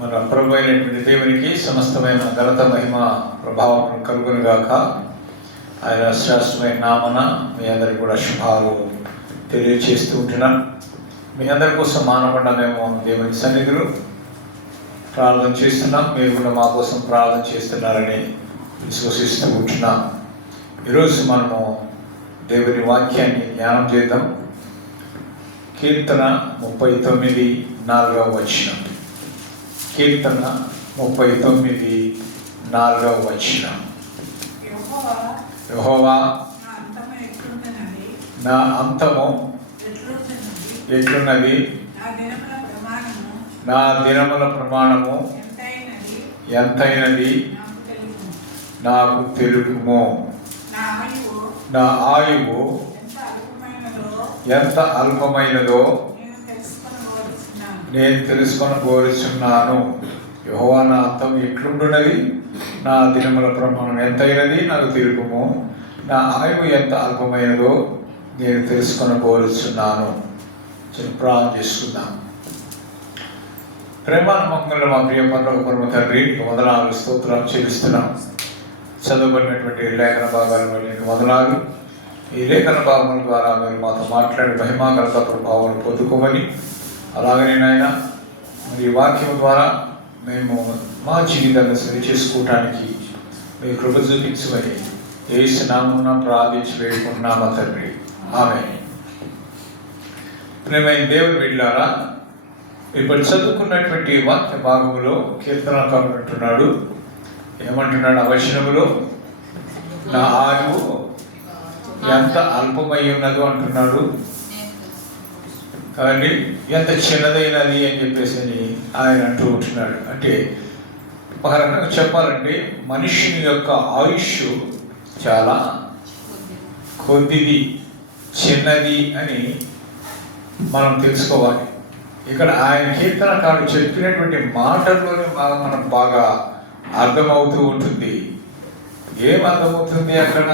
మన ప్రభు అయినటువంటి దేవునికి సమస్తమైన ఘనత మహిమ ప్రభావం కలుగునుగాక. ఆయన శ్రేష్టమైన నామన మీ అందరికి కూడా శుభాలు తెలియజేస్తూ ఉంటున్నాం. మీ అందరి కోసం మానకుండా మేము దేవుని సన్నిధిలో ప్రార్థన చేస్తున్నాం. మీరు కూడా మా కోసం ప్రార్థన చేస్తున్నారని విశ్వసిస్తూ ఉంటున్నాం. ఈరోజు మనము దేవుని వాక్యాన్ని ధ్యానం చేద్దాం. కీర్తన 39:4 కీర్తన 39:4 యెహోవా నా అంతము ఎట్లున్నది, నా దినముల ప్రమాణము ఎంతైనది నాకు తెలుపుము. నా ఆయువు ఎంత అల్పమైనదో నేను తెలుసుకొని కోరుచున్నాను. యెహోవా నా అంతం ఎట్లుండున్నది, నా దినముల ప్రమాణం ఎంతైనది నాకు తెలుపుము. నా ఆయువు ఎంత అల్పమైనదో నేను తెలుసుకొని కోరుచున్నాను. ప్రార్థన చేసుకుందాం. ప్రేమాత్మకంగా మా ప్రియ పరమ తండ్రి, వందనాలు స్తోత్రాలు చెల్లిస్తున్నాం. చదువుకున్నటువంటి లేఖన భాగాల నీకు వందనాలు. ఈ లేఖన భాగముల ద్వారా మీరు మాతో మాట్లాడి మహిమాగత ప్రభావం పొందుకోమని, అలాగనే నాయన మరి వాక్యం ద్వారా మేము మా జీవితాన్ని సరి చేసుకోవటానికి మీ కృప చూపించమని యేసు నామమున ప్రార్థించి వేడుకుంటున్నాము తండ్రి, ఆమేన్. ప్రియమైన దేవుని బిడ్డలారా, ఇప్పుడు చదువుకున్నటువంటి వాక్య భాగములో కీర్తనకారుడు అంటున్నాడు, ఏమంటున్నాడు? ఆ వచనములో నా ఆయువు ఎంత అల్పమై ఉన్నదో అంటున్నాడు కదండి. ఎంత చిన్నదైనది అని చెప్పేసి ఆయన అంటూ ఉంటున్నాడు. అంటే ఒక రకంగా చెప్పాలంటే మనుషుని యొక్క ఆయుష్ చాలా కొద్దిది, చిన్నది అని మనం తెలుసుకోవాలి. ఇక్కడ ఆయన కీర్తనకారుడు చెప్పినటువంటి మాటల్లోనే మనం బాగా అర్థమవుతూ ఉంటుంది. ఏం అర్థమవుతుంది అక్కడ?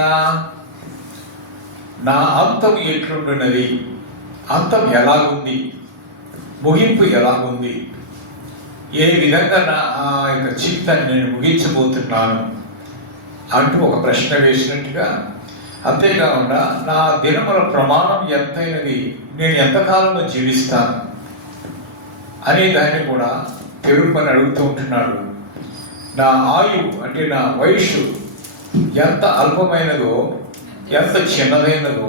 నా అంతం ఎట్లుంటున్నది, అంతం ఎలాగుంది, ముగింపు ఎలాగుంది, ఏ విధంగా నా యొక్క జీవితాన్ని నేను ముగించబోతున్నాను అంటూ ఒక ప్రశ్న వేసినట్టుగా, అంతేకాకుండా నా దినముల ప్రమాణం ఎంతైనది, నేను ఎంతకాలంలో జీవిస్తాను అనే దాన్ని కూడా తెలుపని అడుగుతూ ఉంటున్నాడు. నా ఆయువు అంటే నా వయస్సు ఎంత అల్పమైనదో, ఎంత చిన్నదైనదో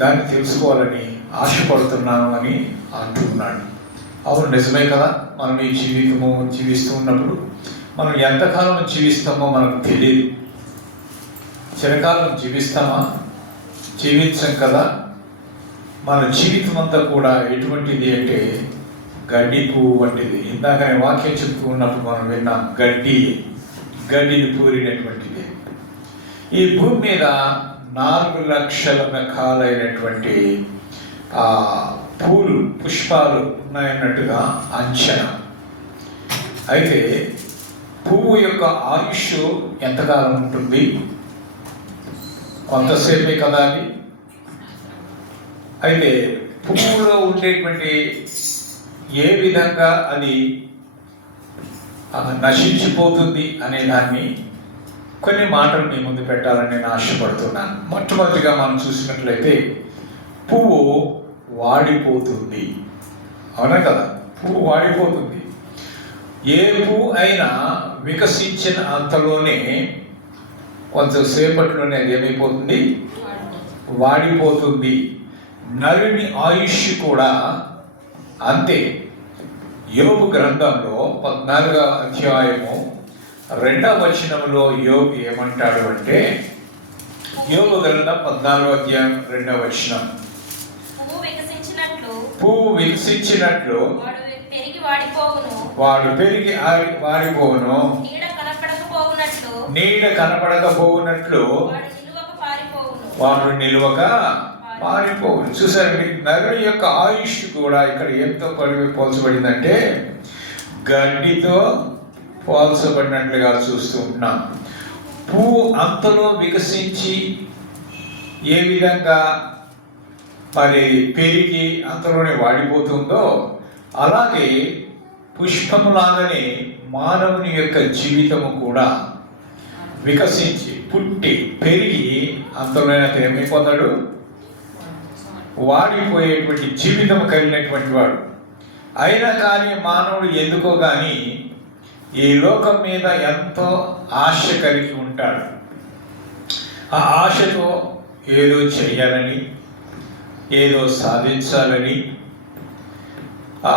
దాన్ని తెలుసుకోవాలని ఆశపడుతున్నాను అని అంటున్నాడు. అవును, నిజమే కదా. మనం ఈ జీవితము జీవిస్తూ ఉన్నప్పుడు మనం ఎంతకాలం జీవిస్తామో మనకు తెలియదు. చిరకాలం జీవిస్తామా? జీవించం కదా. మన జీవితం అంతా కూడా ఎటువంటిది అంటే గడ్డి పువ్వు వంటిది. ఇందాకనే వాక్యం చెప్తూ ఉన్నప్పుడు మనం విన్నాం, గడ్డిని పూరినటువంటిది. ఈ భూమి మీద 4 లక్షల రకాలైనటువంటి పూలు, పుష్పాలు ఉన్నాయన్నట్టుగా అంచనా. అయితే పువ్వు యొక్క ఆయుష్ ఎంతకాలం ఉంటుంది? కొంతసేపే కదా అది. అయితే పువ్వులో ఉండేటువంటి ఏ విధంగా అది నశించిపోతుంది అనే దాన్ని కొన్ని మాటలు మీ ముందు పెట్టాలని నేను ఆశపడుతున్నాను. మొట్టమొదటిగా మనం చూసినట్లయితే పువ్వు వాడిపోతుంది. అవునా కదా? పువ్వు వాడిపోతుంది. ఏ పువ్వు అయినా వికసించిన అంతలోనే కొంతసేపట్లోనే అది ఏమైపోతుంది? వాడిపోతుంది. నరుని ఆయుష్ కూడా అంతే. యోబు గ్రంథంలో 14వ అధ్యాయము 2వ వచనంలో యోబు ఏమంటాడు అంటే, యోబు గ్రంథం 14వ అధ్యాయం 2వ వచనం, పువ్వు వికసించినట్లు వాడు పెరిగి వాడిపోవును, నీడ కనపడకపోవునట్లు వాడు నిలువక పారిపోవును. చూసారండి, నరుని యొక్క ఆయుష్ కూడా ఇక్కడ ఎంతో పోల్చబడిందంటే గడ్డితో పోల్చబడినట్లుగా చూస్తూ ఉంటున్నాం. పువ్వు అంతలో వికసించి ఏ విధంగా మరి పెరిగి అంతలోనే వాడిపోతుందో, అలాగే పుష్పములాగానే మానవుని యొక్క జీవితము కూడా వికసించి పుట్టి పెరిగి అంతలోనే అతను ఏమైపోతాడు? వాడిపోయేటువంటి జీవితం కలిగినటువంటి వాడు. అయినా కానీ మానవుడు ఎందుకో కానీ ఈ లోకం మీద ఎంతో ఆశ కలిగి ఉంటాడు. ఆ ఆశతో ఏదో చేయాలని, ఏదో సాధించాలని, ఆ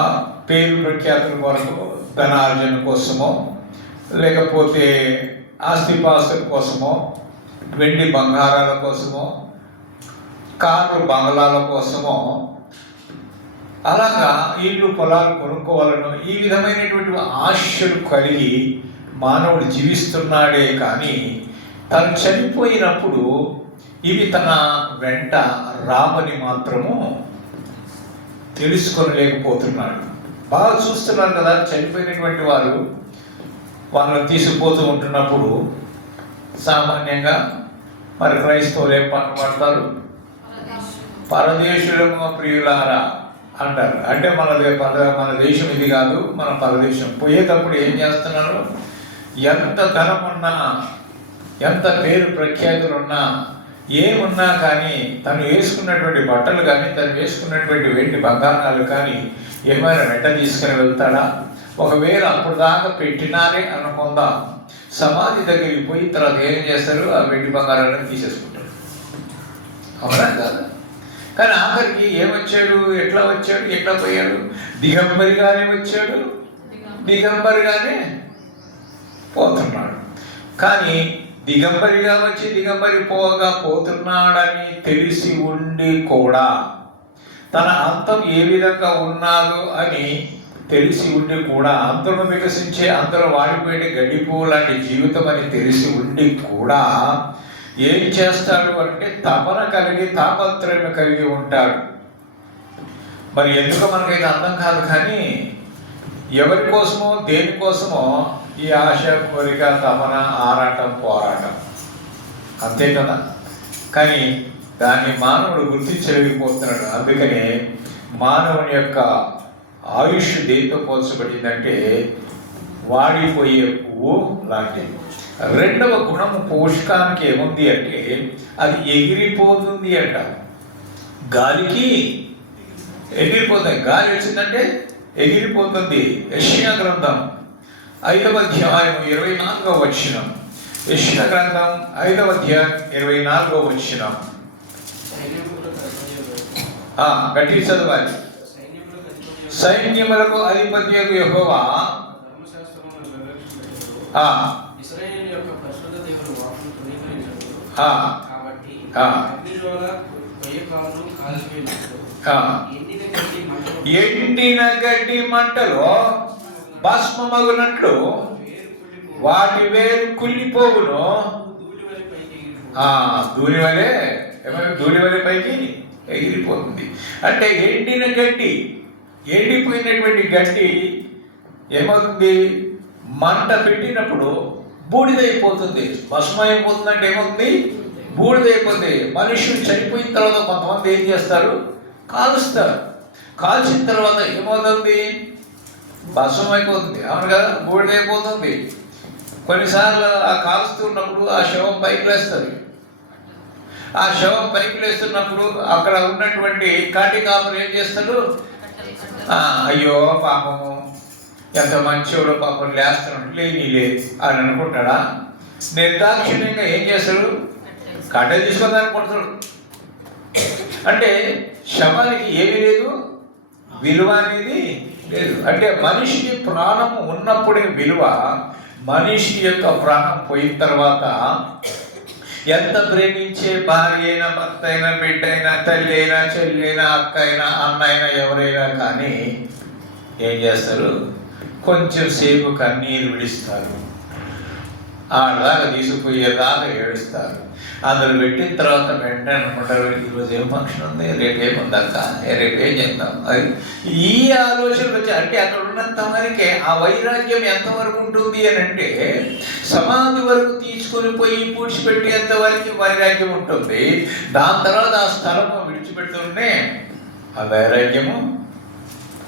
పేరు ప్రఖ్యాతుల కొరకు, ధనార్జన కోసమో, లేకపోతే ఆస్తిపాస్తుల కోసమో, వెండి బంగారాల కోసమో, కారు బంగళాల కోసమో, అలాగా ఇల్లు పొలాలు కొనుక్కోవాలను, ఈ విధమైనటువంటి ఆశలు కలిగి మానవుడు జీవిస్తున్నాడే కానీ తను చనిపోయినప్పుడు ఇవి తన వెంట రామని మాత్రము తెలుసుకోలేకపోతున్నాడు. బాగా చూస్తున్నారు కదా, చనిపోయినటువంటి వారు వాళ్ళని తీసుకుపోతూ ఉంటున్నప్పుడు సామాన్యంగా మరి క్రైస్తవులు ఏం పాట పాడతారు? పరదేశులము ప్రియులారా అంటారు. అంటే మన దేశం ఇది కాదు, మన పరదేశం. పోయేటప్పుడు ఏం చేస్తున్నారు? ఎంత ధనం ఉన్నా, ఎంత పేరు ప్రఖ్యాతులున్నా, ఏమున్నా కానీ తను వేసుకున్నటువంటి బట్టలు కానీ, తను వేసుకున్నటువంటి వెండి బంగారాలు కానీ ఏమైనా వెంట తీసుకుని వెళ్తాడా? ఒకవేళ అప్పుడు దాకా పెట్టినారే అనుకుందాం, సమాధి దగ్గరికి పోయి తర్వాత ఏం చేస్తారు? ఆ వెండి బంగారాలను తీసేసుకుంటారు. అవునా కాదా? కానీ ఆఖరికి ఏమొచ్చాడు? ఎట్లా వచ్చాడు? ఎట్లా పోయాడు? దిగంబరిగానే వచ్చాడు, దిగంబరిగానే పోతున్నాడు. కానీ దిగంబరిగా వచ్చి దిగంబరి పోతున్నాడని తెలిసి ఉండి కూడా, తన అంతం ఏ విధంగా ఉన్నాదో అని తెలిసి ఉండి కూడా, అంతలో వికసించే అంతలో వాడిపోయే గడిపో లాంటి జీవితం అని తెలిసి ఉండి కూడా ఏం చేస్తాడు అంటే తపన కలిగి, తాపత్రయం కలిగి ఉంటాడు. మరి ఎందుకు మనకైతే అర్థం కాదు, కానీ ఎవరి కోసమో దేనికోసమో ఈ ఆశ, కోరిక, తపన, ఆరాటం, పోరాటం, అంతే కదా. కానీ దాన్ని మానవుడు గుర్తించలేకపోతున్నాడు. అందుకనే మానవుని యొక్క ఆయుష్ దేంతో పోల్చబడిందంటే వాడిపోయే పువ్వు లాంటిది. రెండవ గుణము పోషకానికి ఏముంది అంటే అది ఎగిరిపోతుంది అంట. గాలికి ఎగిరిపోతుంది. గాలి వచ్చిందంటే ఎగిరిపోతుంది. యెషయా గ్రంథం 5వ అధ్యాయం 24వ వచనం. యెషయా గ్రంథం 5వ అధ్యాయం 24వ వచనం. గట్టి చదవాలి. సైన్యములకు అధిపత్యగు యెహోవా ఎండిన గడ్డి మంటలో భస్మమగునట్లు వాటి వేరు కుళ్ళిపోవును. దూరి వలె పైకి ఎగిరిపోతుంది. అంటే ఎండిన గడ్డి, ఎండిపోయినటువంటి గడ్డి ఏమవుతుంది? మంట పెట్టినప్పుడు బూడిదైపోతుంది. భస్మం అయిపోతుందంటే ఏమవుతుంది? బూడిదైపోతుంది. మనుషులు చనిపోయిన తర్వాత కొంతమంది ఏం చేస్తారు? కాలుస్తారు. కాల్చిన తర్వాత ఏమవుతుంది? భస్మం అయిపోతుంది. అవును కదా, బూడిదైపోతుంది. కొన్నిసార్లు ఆ కాలుస్తున్నప్పుడు ఆ శవం పైకి లేస్తుంది. ఆ శవం పైకి లేస్తున్నప్పుడు అక్కడ ఉన్నటువంటి కాటి కాపులు ఏం చేస్తారు? అయ్యో పాపము, ఎంత మంచోడో పాపం, లేస్తున్నాడు, లేదు అని అనుకుంటాడా? నిర్దాక్షిణ్యంగా ఏం చేస్తాడు? కట్ట తీసుకోదాన్ని కొడతాడు. అంటే శవానికి ఏమీ లేదు, విలువ అనేది లేదు. అంటే మనిషికి ప్రాణము ఉన్నప్పుడే విలువ. మనిషి యొక్క ప్రాణం పోయిన తర్వాత ఎంత ప్రేమించే భార్య అయినా, భర్త అయినా, బిడ్డ అయినా, తల్లి అయినా, చెల్లి అయినా, అక్క అయినా, అన్న అయినా, ఎవరైనా కానీ ఏం చేస్తారు? కొంచెం సేపు కన్నీరు విడిస్తారు. ఆడదాకా తీసుకుపోయేదాకా ఏడుస్తారు. అందులో పెట్టిన తర్వాత వెంటనే అనుకుంటారు, ఈరోజు ఏం ఫంక్షన్ ఉంది, రేపు ఏముందక్క, రేపు ఏం చేద్దాం. అది ఈ ఆలోచనలు వచ్చి, అంటే అక్కడ ఉన్నంత వరకే ఆ వైరాగ్యం ఎంతవరకు ఉంటుంది అని అంటే సమాధి వరకు తీసుకొని పోయి పూడ్చిపెట్టేంత వరకు వైరాగ్యం ఉంటుంది. దాని తర్వాత ఆ స్థలము విడిచిపెడుతుంటే ఆ వైరాగ్యము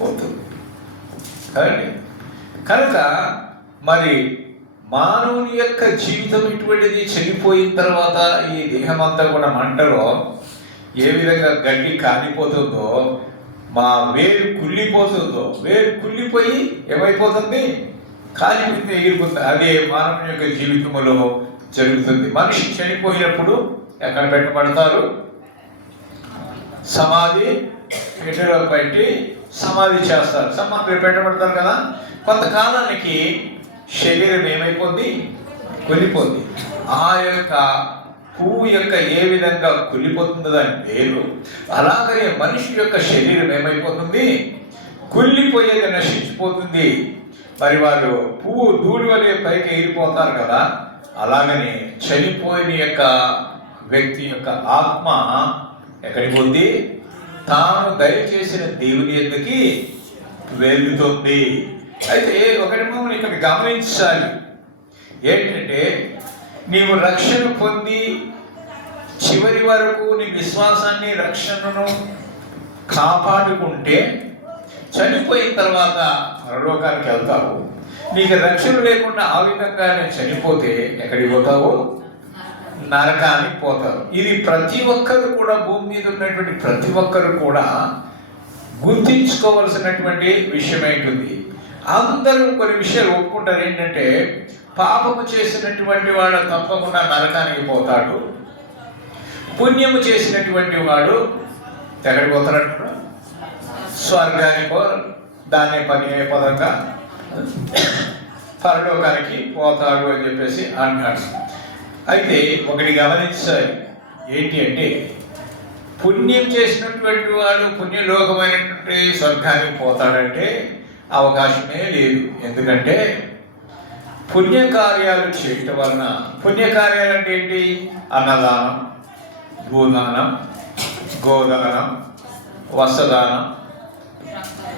పోతుంది కదండి. కనుక మరి మానవుని యొక్క జీవితం ఇటువంటిది, చనిపోయిన తర్వాత ఈ దేహం అంతా కూడా మంటలో ఏ విధంగా గడ్డి కాలిపోతుందో, మా వేరు కుళ్ళిపోతుందో, వేరు కుళ్ళిపోయి ఏమైపోతుంది, కాలిపోతే ఎగిరిపోతుంది. అదే మానవుని యొక్క జీవితంలో జరుగుతుంది. మనిషి చనిపోయినప్పుడు ఎక్కడ పెట్టబడతారు? సమాధి పెట్టెలో పెట్టి సమాధి చేస్తారు. సమాధి పెట్టబడతారు కదా. కొంతకాలానికి శరీరం ఏమైపోద్ది? కుళ్ళిపోద్ది. ఆ యొక్క పువ్వు యొక్క ఏ విధంగా కుళ్ళిపోతుందో దాని పేరు, అలాగనే మనిషి యొక్క శరీరం ఏమైపోతుంది? కుళ్ళిపోయేది, నశించిపోతుంది. మరి వారు పువ్వు దూడి వలె పైకి ఎగిరిపోతారు కదా. అలాగనే చనిపోయిన యొక్క వ్యక్తి యొక్క ఆత్మ ఎక్కడికి పోతుంది? తాను దయచేసిన దేవుని యొద్దకి వెళ్తుంది. అయితే ఒకటి మనం ఇక్కడ గమనించాలి ఏంటంటే, నీవు రక్షణ పొంది చివరి వరకు నీ విశ్వాసాన్ని, రక్షణను కాపాడుకుంటే చనిపోయిన తర్వాత పరలోకానికి వెళ్తావు. నీకు రక్షణ లేకుండా ఆ విధంగానే చనిపోతే ఎక్కడికి పోతావు? నరకానికి పోతారు. ఇది ప్రతి ఒక్కరు కూడా, భూమి మీద ఉన్నటువంటి ప్రతి ఒక్కరు కూడా గుర్తించుకోవలసినటువంటి విషయం ఏంటుంది. అందరూ కొన్ని విషయాలు ఒప్పుకుంటారు. ఏంటంటే, పాపము చేసినటువంటి వాడు తప్పకుండా నరకానికి పోతాడు, పుణ్యము చేసినటువంటి వాడు ఎక్కడికి పోతాడు? స్వర్గానికి, దాన్ని పదంగా పరలోకానికి పోతాడు అని చెప్పేసి అంటాడు. అయితే ఒకటి గమనించాలి ఏంటి అంటే, పుణ్యం చేసినటువంటి వాడు పుణ్యలోకమైనటువంటి స్వర్గానికి పోతాడంటే అవకాశమే లేదు. ఎందుకంటే పుణ్యకార్యాలు చేయటం వలన, పుణ్యకార్యాలు అంటే ఏంటి? అన్నదానం, భూదానం, గోదానం, వస్త్రదానం,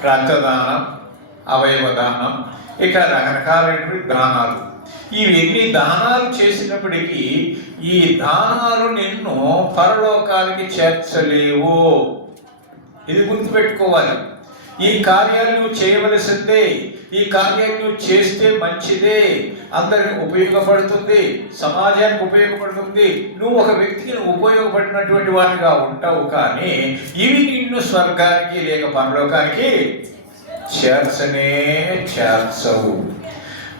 రక్తదానం, అవయవదానం, ఇక రకరకాలైనటువంటి దానాలు. ఇవన్నీ దానాలు చేసినప్పటికీ ఈ దానాలు నిన్ను పరలోకానికి చేర్చలేవు. ఇది గుర్తుపెట్టుకోవాలి. ఈ కార్యాలు నువ్వు చేయవలసిందే. ఈ కార్యాలు నువ్వు చేస్తే మంచిదే, అందరికి ఉపయోగపడుతుంది, సమాజానికి ఉపయోగపడుతుంది, నువ్వు ఒక వ్యక్తికి ఉపయోగపడినటువంటి వాడిగా ఉంటావు. కానీ ఇవి నిన్ను స్వర్గానికి లేక పరలోకానికి చేర్చవు.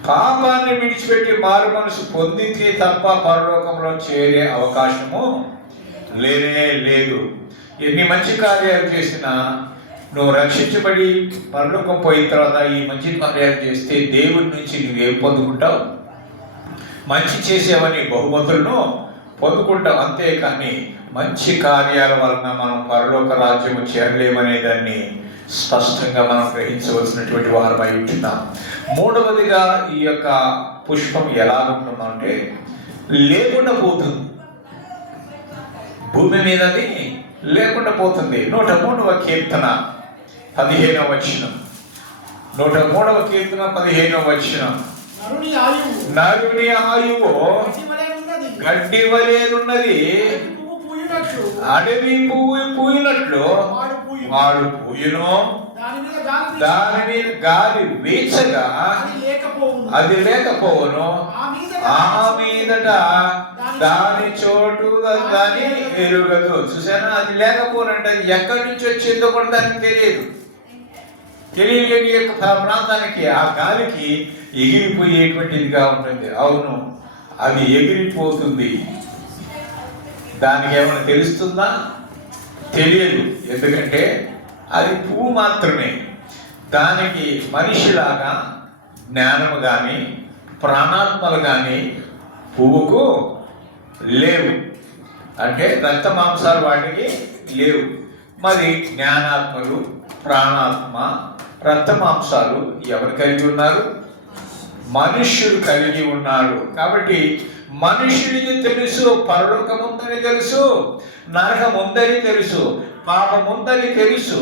పాపాన్ని విడిచిపెట్టి మారు మనసు పొందితే తప్ప పరలోకంలో చేరే అవకాశము లేనే లేదు. ఎన్ని మంచి కార్యాలు చేసినా నువ్వు రక్షించబడి పరలోకం పోయిన తర్వాత ఈ మంచి కార్యాలు చేస్తే దేవుడి నుంచి నువ్వేం పొందుకుంటావు? మంచి చేసేవని బహుమతులను పొందుకుంటావు. అంతేకాని మంచి కార్యాల వలన మనం పరలోక రాజ్యము చేరలేమనే దాన్ని స్పష్టంగా మనం గ్రహించవలసినటువంటి వారమై ఉంటున్నాం. మూడవదిగా ఈ యొక్క పుష్పం ఎలా ఉంటుందంటే లేకుండా పోతుంది. భూమి మీదది లేకుండా పోతుంది. 103వ కీర్తన 15వ వచనం. 103వ కీర్తన 15వ వచనం. నరుని ఆయువు గడ్డి వలెనున్నది, అడవి పువ్వు పూయినట్లు వాడు పూయును, దాని మీద గాలి వీచగా అది లేకపోవును, ఆ మీదట దాని చోటు దాని ఎరుగదు. చూసారా, అది లేకపోనంటే అది ఎక్కడి నుంచి వచ్చిందో కూడా దానికి తెలియలేని యొక్క ప్రాంతానికి ఆ గాలికి ఎగిరిపోయేటువంటిదిగా ఉంటుంది. అవును, అది ఎగిరిపోతుంది. దానికి ఏమైనా తెలుస్తుందా? తెలియదు. ఎందుకంటే అది పువ్వు మాత్రమే. దానికి మనిషిలాగా జ్ఞానము కానీ ప్రాణాత్మలు కానీ పువ్వుకు లేవు. అంటే రక్త మాంసాలు వాటికి లేవు. మరి జ్ఞానాత్మలు, ప్రాణాత్మ, రక్త మాంసాలు ఎవరు కలిగి ఉన్నారు? మనుష్యుడు కలిగి ఉన్నాడు. కాబట్టి మనుషుడికి తెలుసు పరలోకం ఉందని తెలుసు, నరకం ఉందని తెలుసు, పాపం ఉందని తెలుసు,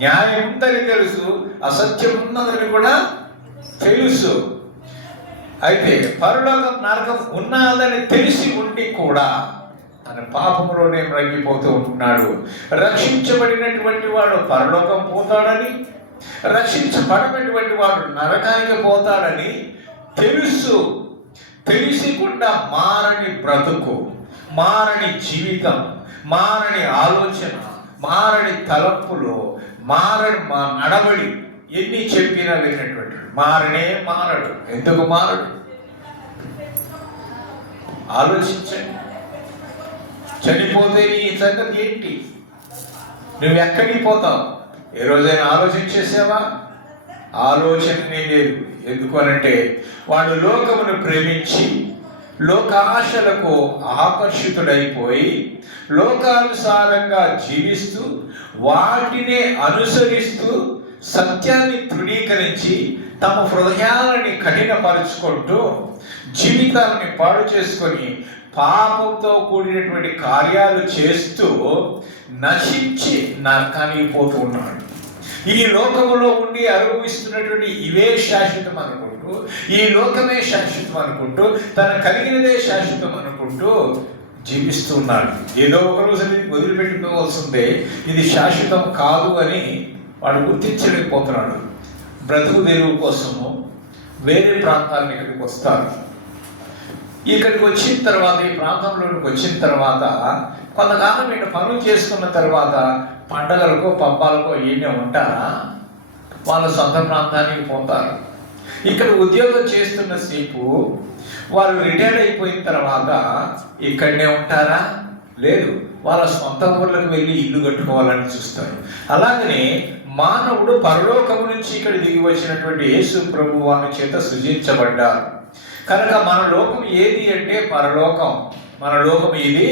న్యాయం ఉందని తెలుసు, అసత్యం ఉన్నదని కూడా తెలుసు. అయితే పరలోకం నరకం ఉన్నదని తెలిసి ఉండి కూడా తన పాపంలోనే మ్రగిపోతూ ఉంటున్నాడు. రక్షించబడినటువంటి వాడు పరలోకం పోతాడని రక్షించబడినటువంటి వాడు నరకానికి పోతాడని తెలిసి కూడా మారని బ్రతుకు, మారని జీవితం, మారని ఆలోచన, మారని తలంపులు, మారని నడవడి ఎన్ని చెప్పినా విన్నటువంటి మారడు. ఎందుకు మారడు? ఆలోచించండి. చనిపోతే నీ సంగతి ఏంటి? నువ్వు ఎక్కడికి పోతావు? ఏ రోజైనా ఆలోచించేసావా? ఆలోచనే లేదు. ఎందుకు అనంటే వాడు లోకమును ప్రేమించి లోకాశలకు ఆకర్షితుడైపోయి లోకానుసారంగా జీవిస్తూ వాటినే అనుసరిస్తూ సత్యాన్ని తృణీకరించి తమ హృదయాలని కఠినపరుచుకుంటూ జీవితాన్ని పాడు చేసుకొని పాపంతో కూడినటువంటి కార్యాలు చేస్తూ నశించి నరకానికి పోతూ ఉన్నాడు. ఈ లోకములో ఉండి అనుభవిస్తున్నటువంటి ఇవే శాశ్వతం అనుకుంటూ, ఈ లోకమే శాశ్వతం అనుకుంటూ, తన కలిగినదే శాశ్వతం అనుకుంటూ జీవిస్తూ ఉన్నాడు. ఏదో ఒక రోజు వదిలిపెట్టుకోవాల్సిందే, ఇది శాశ్వతం కాదు అని వాడు గుర్తించలేకపోతున్నాడు. బ్రతుకు తెరువు కోసము వేరే ప్రాంతాలను ఇక్కడికి వస్తారు. ఇక్కడికి వచ్చిన తర్వాత, ఈ ప్రాంతంలోకి వచ్చిన తర్వాత కొంతకాలం ఇక్కడ పనులు చేసుకున్న తర్వాత పండగలకో పబ్బాలకో ఏమే ఉంటారా? వాళ్ళ సొంత ప్రాంతానికి పోతారు. ఇక్కడ ఉద్యోగం చేస్తున్న సేపు వారు రిటైర్ అయిపోయిన తర్వాత ఇక్కడనే ఉంటారా? లేదు, వాళ్ళ సొంత ఊర్లకు వెళ్ళి ఇల్లు కట్టుకోవాలని చూస్తారు. అలాగనే మానవుడు పరలోకము నుంచి ఇక్కడ దిగి వచ్చినటువంటి యేసు ప్రభు వారి చేత సృజించబడ్డారు కనుక మన లోకం ఏది అంటే పరలోకం. మన లోకం ఇది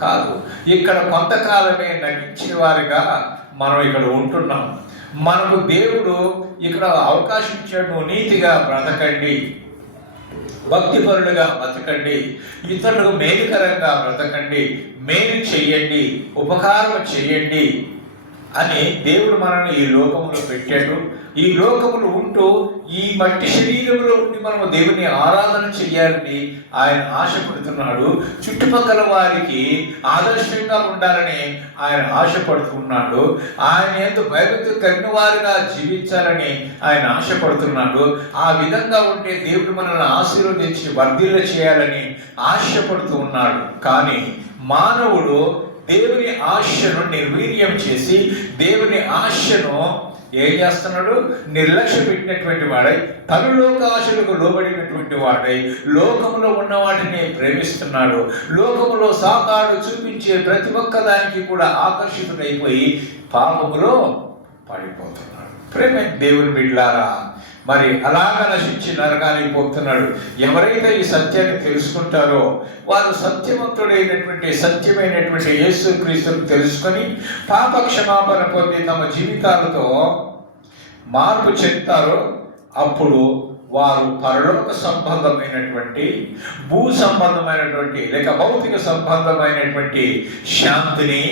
కాదు. ఇక్కడ కొంతకాలమే నటించే వారిగా మనం ఇక్కడ ఉంటున్నాం. మనకు దేవుడు ఇక్కడ అవకాశం ఇచ్చాడు. నీతిగా బ్రతకండి, భక్తిపరులుగా బ్రతకండి, ఇతరులకు మేలుకరంగా బ్రతకండి, మేలు చెయ్యండి, ఉపకారం చెయ్యండి అని దేవుడు మనల్ని ఈ లోకములో పెట్టాడు. ఈ లోకములు ఉంటూ ఈ మట్టి శరీరంలో ఉండి మనము దేవుని ఆరాధన చెయ్యాలని ఆయన ఆశపడుతున్నాడు. చుట్టుపక్కల వారికి ఆదర్శంగా ఉండాలని ఆయన ఆశపడుతున్నాడు. ఆయన ఎంతో భయభక్తి కలిగిన వారిగా జీవించాలని ఆయన ఆశపడుతున్నాడు. ఆ విధంగా ఉంటే దేవుడు మనల్ని ఆశీర్వదించి వర్ధిల్ల చేయాలని ఆశపడుతూ ఉన్నాడు. కానీ మానవుడు దేవుని ఆశను నిర్వీర్యం చేసి దేవుని ఆశను ఏం చేస్తున్నాడు? నిర్లక్ష్య పెట్టినటువంటి వాడై, తను లోకాశలకు లోబడినటువంటి వాడై లోకములో ఉన్న వాటిని ప్రేమిస్తున్నాడు. లోకములో సాతాడు చూపించే ప్రతి ఒక్క దానికి కూడా ఆకర్షితుడైపోయి పాపములో పడిపోతున్నాడు. ప్రేమ దేవుని బిడ్డలారా, మరి అలాగా నశించి నరకానికి పోతున్నాడు. ఎవరైతే ఈ సత్యాన్ని తెలుసుకుంటారో వారు సత్యమైనటువంటి యేసు క్రీస్తును తెలుసుకొని పాప క్షమాపణ పొంది తమ జీవితాలతో మార్పు చెందుతారో అప్పుడు వారు పరలోక సంబంధమైనటువంటి, భూ సంబంధమైనటువంటి లేక భౌతిక సంబంధమైనటువంటి శాంతిని,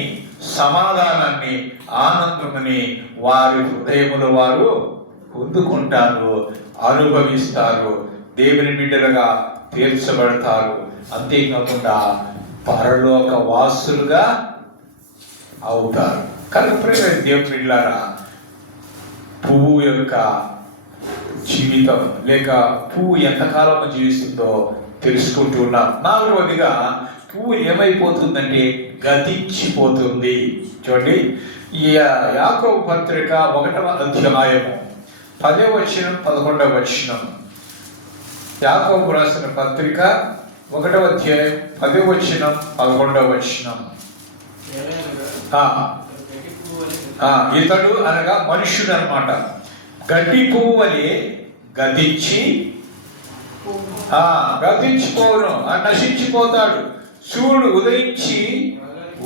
సమాధానాన్ని, ఆనందముని వారి హృదయములు వారు పొందుకుంటారు, అనుభవిస్తారు, దేవుని బిడ్డలుగా తీర్చబడతారు. అంతేకాకుండా పరలోక వాసులుగా అవుతారు. కనుక ప్రేమ దేవుని బిడ్డలారా, పువ్వు యొక్క జీవితం లేక పువ్వు ఎంతకాలం జీవిస్తుందో తెలుసుకుంటూ ఉన్నాం. నాలుగవదిగా పువ్వు ఏమైపోతుందంటే గతించిపోతుంది. చూడండి, ఈ యాకోబు పత్రిక 1వ అధ్యాయము 10వ వచనం 11వ వచనం. యాకోబు రాసిన పత్రిక 1వ అధ్యాయం 10వ వచనం 11వ వచనం. ఇతడు అనగా మనుష్యుడు అన్నమాట. గడ్డి పువ్వు వలె గతించిపోను, నశించిపోతాడు. సూర్యుడు ఉదయించి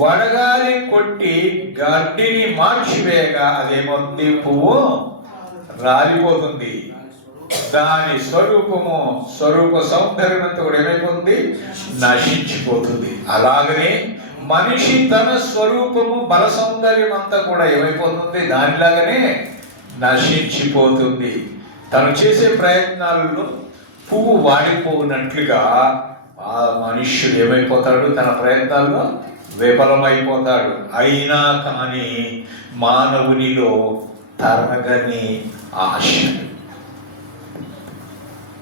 వడగాలి కొట్టి గడ్డిని మార్చివేయగా అదేమవుతుంది? పువ్వు రాలిపోతుంది. దాని స్వరూప సౌందర్యం అంతా కూడా ఏమైపోతుంది? నశించిపోతుంది. అలాగనే మనిషి తన స్వరూపము, బల సౌందర్యం అంతా కూడా ఏమైపోతుంది? దానిలాగానే నశించిపోతుంది. తను చేసే ప్రయత్నాలలో పువ్వు వాడిపోనట్లుగా ఆ మనుష్యుడు ఏమైపోతాడు? తన ప్రయత్నాల్లో విఫలమైపోతాడు. అయినా కానీ మానవునిలో తరగని ఆశలు,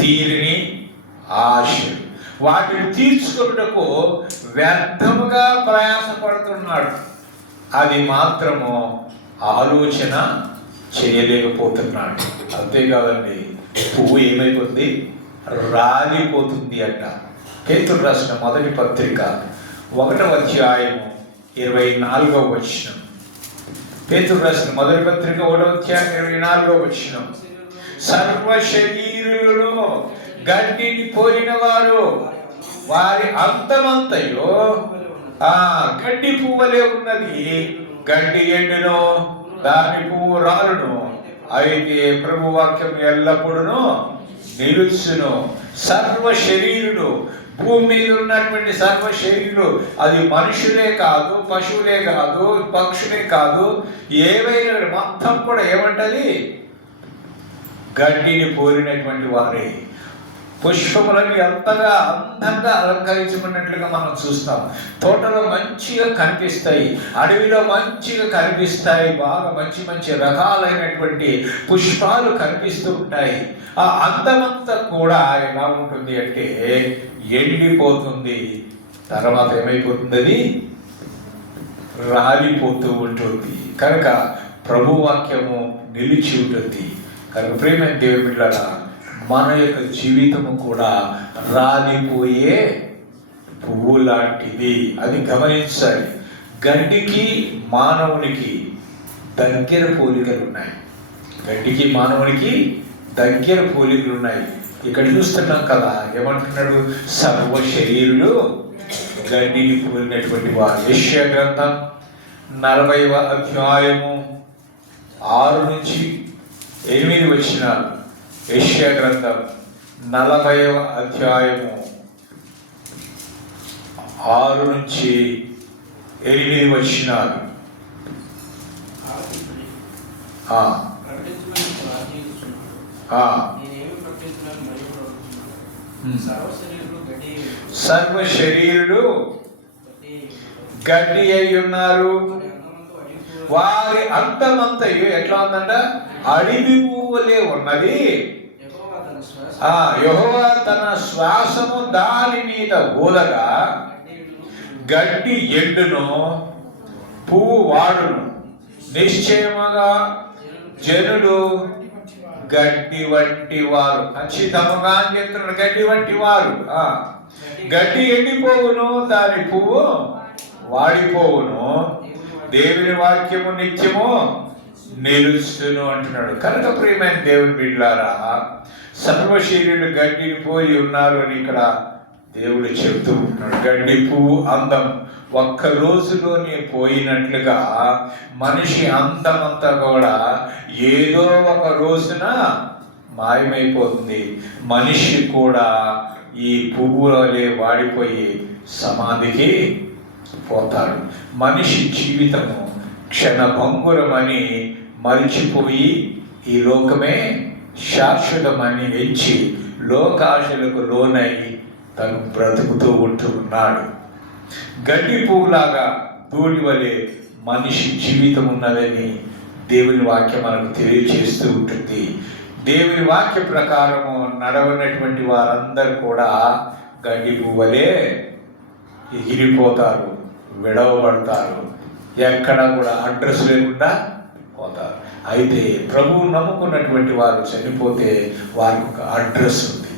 తీరిని ఆశలు, వాటిని తీర్చుకున్నటకు వ్యర్థముగా ప్రయాసపడుతున్నాడు. అది మాత్రము ఆలోచన చేయలేకపోతున్నాడు. అంతేకాదండి, పువ్వు ఏమైపోతుంది? రాలిపోతుంది అంట. పేతురు రాసిన మొదటి పత్రిక 1వ అధ్యాయము 24వ వచనం. పేతురు రాసిన మొదటి పత్రిక 1వ అధ్యాయం 24వ వచనం. సర్వ శరీరులను గడ్డిని పోలిన వారు వారి అంతమంతయో గడ్డి పువ్వులే ఉన్నది. గడ్డి ఎండును, దాని పువ్వు రాలును, అయితే ప్రభు వాక్యం ఎల్లప్పుడూ నిలుచును. సర్వ శరీరులు, భూమి మీద ఉన్నటువంటి సర్వ శరీరులు, అది మనుషులే కాదు, పశువులే కాదు, పక్షులే కాదు, ఏవైనా మొత్తం కూడా ఏమంటది? గడ్డిని పోలినటువంటి వారే. పుష్పములని ఎంతగా అందంగా అలంకరించుకున్నట్లుగా మనం చూస్తాం. తోటలో మంచిగా కనిపిస్తాయి, అడవిలో మంచిగా కనిపిస్తాయి, బాగా మంచి మంచి రకాలైనటువంటి పుష్పాలు కనిపిస్తూ ఉంటాయి. ఆ అందమంతా కూడా ఎలా ఉంటుంది అంటే ఎండిపోతుంది. తర్వాత ఏమైపోతుంది? అది రాలిపోతూ ఉంటుంది. కనుక ప్రభు వాక్యము నిలిచి ఉంటుంది. కనుక ప్రేమ దేవుని బిడ్డలారా, మన యొక్క జీవితము కూడా రాలిపోయే పువ్వు లాంటిది. అది గమనించాలి. గడ్డికి మానవునికి దగ్గర పోలికలు ఉన్నాయి. గడ్డికి మానవునికి దగ్గర పోలికలు ఉన్నాయి. ఇక్కడ చూస్తున్నాం కదా, ఏమంటున్నాడు? సర్వ శరీరులు గడ్డిని పోలినటువంటి వారు. యెషయా గ్రంథం 40వ అధ్యాయము 6 నుంచి 8 వచనాలు. యెషయా గ్రంథం 40వ అధ్యాయము 6 నుంచి 8 వచనాలు. సర్వ శరీరులు గడ్డి అయి ఉన్నారు, వారి అంతమంతయు ఎట్లా ఉందంట? అడవి పువ్వులే ఉన్నది. యెహోవా తన శ్వాసము దాని మీద ఊదగా గడ్డి ఎండును, పువ్వు వాడును. నిశ్చయముగా జనులు గడ్డి వంటి వారు. ఖచ్చితంగా అని చెప్తున్నాడు, గడ్డి వంటి వారు. గడ్డి ఎండిపోవును, దాని పువ్వు వాడిపోవును, దేవుని వాక్యము నిత్యము నిలుస్తును అంటున్నాడు. కనుక ప్రియమైన దేవుని బిడ్డలారా, సర్వశరీరులు గడ్డిని పోయి ఉన్నారు అని ఇక్కడ దేవుడు చెప్తూ ఉంటున్నాడు. గడ్డి పువ్వు అందం ఒక్క రోజులోనే పోయినట్లుగా మనిషి అందమంతా కూడా ఏదో ఒక రోజున మాయమైపోతుంది. మనిషి కూడా ఈ పువ్వులే వాడిపోయి సమాధికి పోతాడు. మనిషి జీవితము క్షణభంగురమని మరిచిపోయి ఈ లోకమే శాశ్వతమని ఎంచి లోకాశలకు లోనై తను బ్రతుకుతూ ఉంటున్నాడు. గడ్డి పువ్వులాగా ధూళి వలె మనిషి జీవితం ఉన్నదని దేవుని వాక్యం మనకు తెలియజేస్తూ ఉంటుంది. దేవుని వాక్య ప్రకారము నడవనటువంటి వారందరూ కూడా గడ్డి పువ్వులే ఎగిరిపోతారు, విడవబడతారు, ఎక్కడ కూడా అడ్రస్ లేకుండా పోతారు. అయితే ప్రభువు నమ్ముకున్నటువంటి వారు చనిపోతే వారికి ఒక అడ్రస్ ఉంది,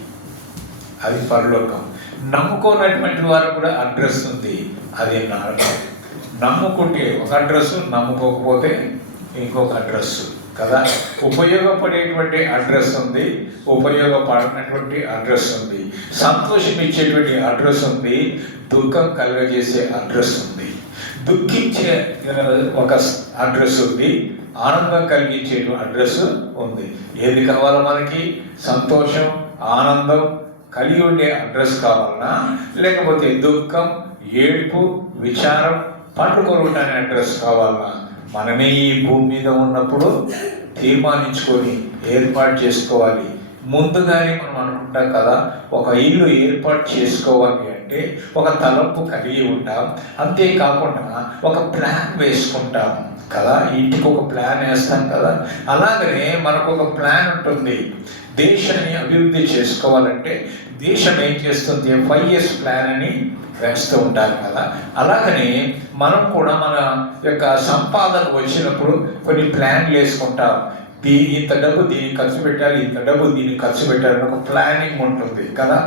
అది పరలోకం. నమ్ముకోనటువంటి వారు కూడా అడ్రస్ ఉంది, అది నరకం. నమ్ముకుంటే ఒక అడ్రస్, నమ్ముకోకపోతే ఇంకొక అడ్రస్ కదా. ఉపయోగపడేటువంటి అడ్రస్ ఉంది, ఉపయోగపడినటువంటి అడ్రస్ ఉంది, సంతోషం ఇచ్చేటువంటి అడ్రస్ ఉంది, దుఃఖం కలుగజేసే అడ్రస్ ఉంది, దుఃఖించే ఒక అడ్రస్ ఉంది, ఆనందం కలిగించే అడ్రస్ ఉంది. ఏది కావాలో మనకి? సంతోషం, ఆనందం కలిగి ఉండే అడ్రస్ కావాలన్నా, లేకపోతే దుఃఖం, ఏడుపు, విచారం పండుకొనటానికి అడ్రస్ కావాలన్నా, మనమే ఈ భూమి మీద ఉన్నప్పుడు తీర్మానించుకొని ఏర్పాటు చేసుకోవాలి. ముందుగానే మనం అనుకుంటాం కదా, ఒక ఇల్లు ఏర్పాటు చేసుకోవాలి అంటే ఒక తలంపు కలిగి ఉంటాం. అంతేకాకుండా ఒక ప్లాన్ వేసుకుంటాం. కదా. ఇంటికి ఒక ప్లాన్ వేస్తాం కదా, అలాగనే మనకు ఒక ప్లాన్ ఉంటుంది. దేశాన్ని అభివృద్ధి చేసుకోవాలంటే దేశం ఏం చేస్తుంది, 5 years ప్లాన్ అని వేస్తూ ఉంటారు కదా. అలాగనే మనం కూడా మన యొక్క సంపాదన వచ్చినప్పుడు కొన్ని ప్లాన్లు వేసుకుంటాం. ఇంత డబ్బు దీనికి ఖర్చు పెట్టాలి, ఇంత డబ్బు దీనికి ఖర్చు పెట్టాలి, ఒక ప్లానింగ్ ఉంటుంది కదా.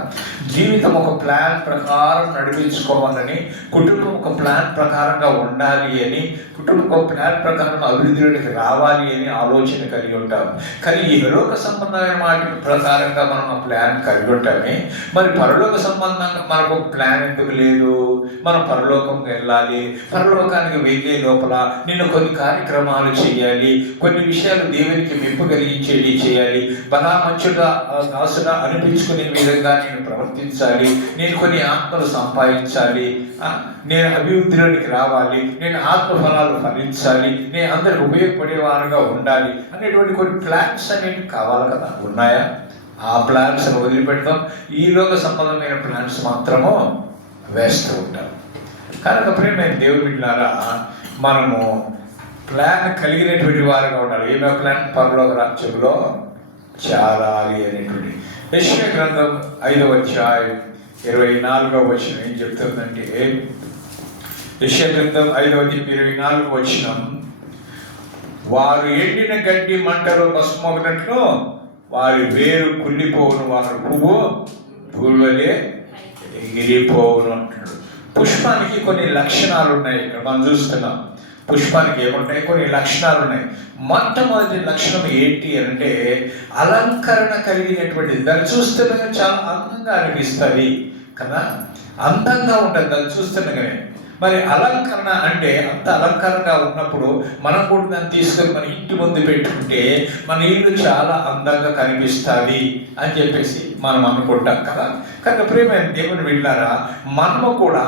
జీవితం ఒక ప్లాన్ ప్రకారం నడిపించుకోవాలని, కుటుంబం ఒక ప్లాన్ ప్రకారంగా ఉండాలి అని, కుటుంబం ఒక ప్లాన్ ప్రకారం అభివృద్ధిలోకి రావాలి అని ఆలోచన కలిగి ఉంటాం. కానీ ఈ లోక సంబంధమైన వాటి ప్రకారంగా మనం ఆ ప్లాన్ కలిగి ఉంటామే, మరి పరలోక సంబంధంగా మనకు ప్లాన్ ఎందుకు లేదు? మనం పరలోకం వెళ్ళాలి, పరలోకానికి వెళ్ళే లోపల నేను కొన్ని కార్యక్రమాలు చేయాలి, కొన్ని విషయాలు దేవునికి మెప్పు కలిగించేది చేయాలి, బలా మంచుగా దాసుగా అనిపించుకునే విధంగా నేను ప్రవర్తించాలి, నేను కొన్ని ఆత్మలు సంపాదించాలి, నేను అభివృద్ధిలోనికి రావాలి, నేను ఆత్మ ఫలాలు ఫలించాలి, నేను అందరికి ఉపయోగపడేవారుగా ఉండాలి అనేటువంటి కొన్ని ప్లాన్స్ అనేవి కావాలి కదా. ఉన్నాయా? ఆ ప్లాన్స్ వదిలిపెడతాం, ఈలోక సంబంధమైన ప్లాన్స్ మాత్రము వేస్తూ ఉంటాం. కనుక ప్రియమైన దేవుని బిడ్డలారా, మనము ప్లాన్ కలిగినటువంటి వారుగా ఉండాలి. ఏమో ప్లాన్? పరలోక రాజ్యంలో చేరాలి అనేటువంటి. యెషయా గ్రంథం 5వ అధ్యాయం 24వ వచనం ఏం చెప్తుందంటే, యెషయా గ్రంథం 5వ అధ్యాయం 24వ వచనం, వారు ఎండిన గడ్డి మంటలో భస్మమగునట్లు వారి వేరు కుళ్ళిపోవును, వారి పువ్వు భూమిలోనే ఎగిరిపోవును అంటున్నాడు. పుష్పానికి కొన్ని లక్షణాలు ఉన్నాయి. ఇక్కడ మనం చూస్తున్నాం, పుష్పానికి ఏముంటాయి? కొన్ని లక్షణాలు ఉన్నాయి. మొట్టమొదటి లక్షణం ఏంటి అంటే అలంకరణ కలిగినటువంటిది. దాన్ని చూస్తుండగా చాలా అందంగా అనిపిస్తుంది కదా, అందంగా ఉంటుంది దాన్ని చూస్తుండగానే. మరి అలంకరణ అంటే అంత అలంకరణగా ఉన్నప్పుడు మనం కూడా దాన్ని తీసుకొని మన ఇంటి ముందు పెట్టుకుంటే మన ఇల్లు చాలా అందంగా కనిపిస్తుంది అని చెప్పేసి మనం అనుకుంటాం కదా. కనుక ప్రియమైన దేవుని బిడ్డలారా, మనము కూడా